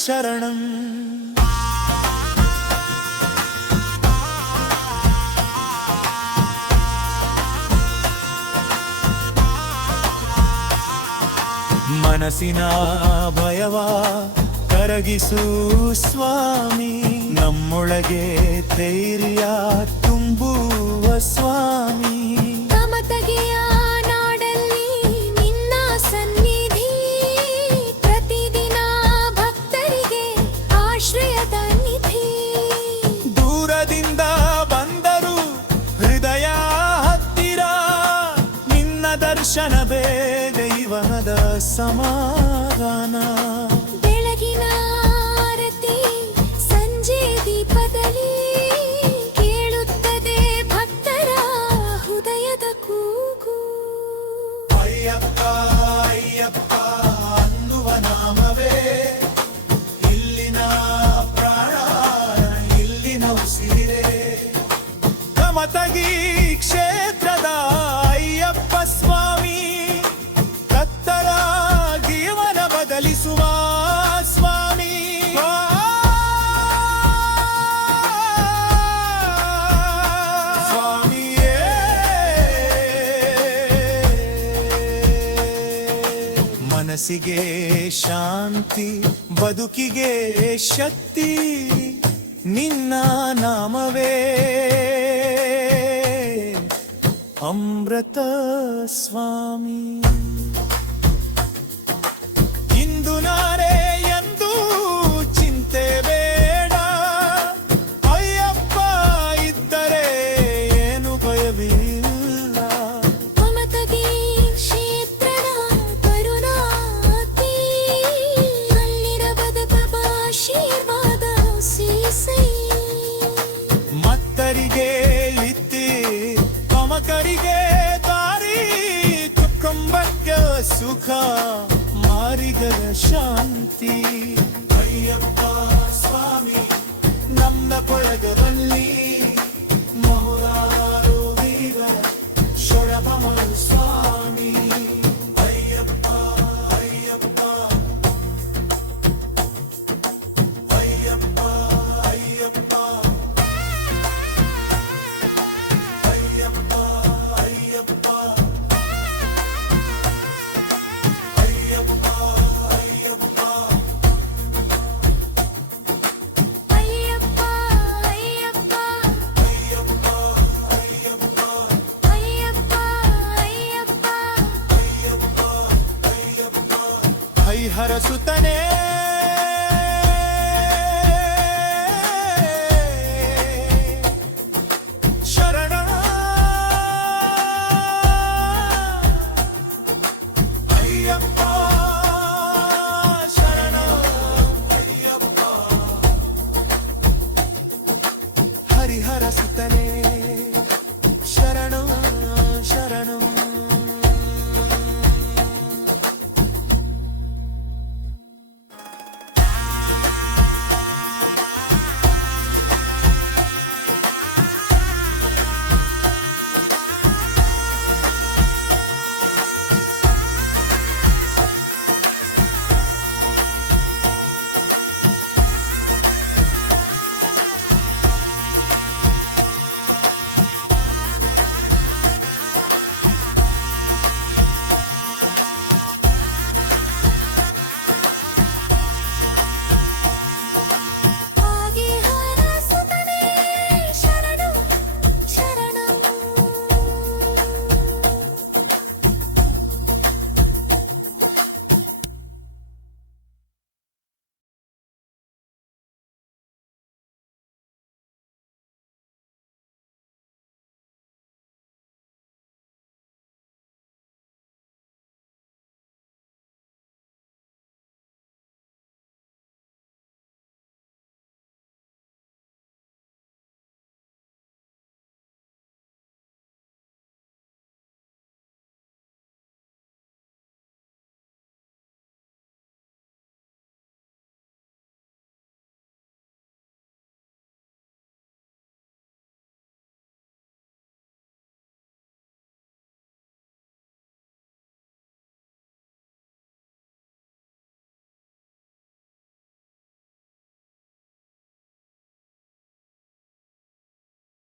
ಶರಣಂ ಮನಸ್ಸಿನ ಭಯವ ಕರಗಿಸು ಸ್ವಾಮಿ ನಮ್ಮೊಳಗೆ ಧೈರ್ಯ ತುಂಬುವ ಸ್ವಾಮಿ ಮಮತೆಯ ನಾಡಲ್ಲಿ ನಿನ್ನ ಸನ್ನಿಧಿ ಪ್ರತಿದಿನ ಭಕ್ತರಿಗೆ ಆಶ್ರಯದ ನಿಧಿ ದೂರದಿಂದ ಬಂದರು ಹೃದಯ ಹತ್ತಿರ ನಿನ್ನ ದರ್ಶನವೇ ದೈವದ ಸಮಾಧಾನ ಬೆಳಗಿನ ಆರತಿ ಸಂಜೆ ದೀಪದಲ್ಲಿ ಕೇಳುತ್ತದೆ ಭಕ್ತರ ಹೃದಯದ ಕೂಗು ಅಯ್ಯಪ್ಪ ಅಯ್ಯಪ್ಪ ಅನ್ನುವ ನಾಮವೇ ಇಲ್ಲಿನ ಪ್ರಾಣ ಇಲ್ಲಿನ ಉಸಿರೇ ಕಮತಗಿ ಕ್ಷೇತ್ರದ ಅಯ್ಯಪ್ಪ ಸ್ವಾಮಿ ಕತ್ತರ ಜೀವನ ಬದಲಿಸುವ ಸ್ವಾಮಿ ಸ್ವಾಮಿಯೇ ಮನಸ್ಸಿಗೆ ಶಾಂತಿ ಬದುಕಿಗೆ ಶಕ್ತಿ ನಿನ್ನ ನಾಮವೇ ಅಮೃತ ಸ್ವಾಮಿ ಇಂದು ನಾಳೆ ಎಂದು ಚಿಂತೆ ಬೇಡ ಅಯ್ಯಪ್ಪ ಇದ್ದರೆ ಏನು ಭಯವಿಲ್ಲ ಮಮತೆಗೆ ಕ್ಷೇತ್ರದ ಕರುಣಾತಿ ಅಲ್ಲಿರಬದ ಆಶೀರ್ವಾದ ಸೀಸೈ ಮತ್ತರಿಗೆ ಇತ್ತಿ ಕಮಕರಿಗೆ ದಾರಿ ಕುಟುಂಬಕ್ಕೆ ಸುಖ ಮಾರಿಗರ ಶಾಂತಿ ಅಯ್ಯಪ್ಪ ಸ್ವಾಮಿ ನಮ್ಮ ಕೊಳಗದಲ್ಲಿ ಮಹುರಾರು ವೀರ ಶೊರಬಮ ಸ್ವಾಮಿ ಅಯ್ಯಪ್ಪ ಅಯ್ಯಪ್ಪ ಅಯ್ಯಪ್ಪ ಅಯ್ಯಪ್ಪ ಅಯ್ಯಪ್ಪ ಅಯ್ಯಪ್ಪ ಹರಿಹರ ಸುತನೇ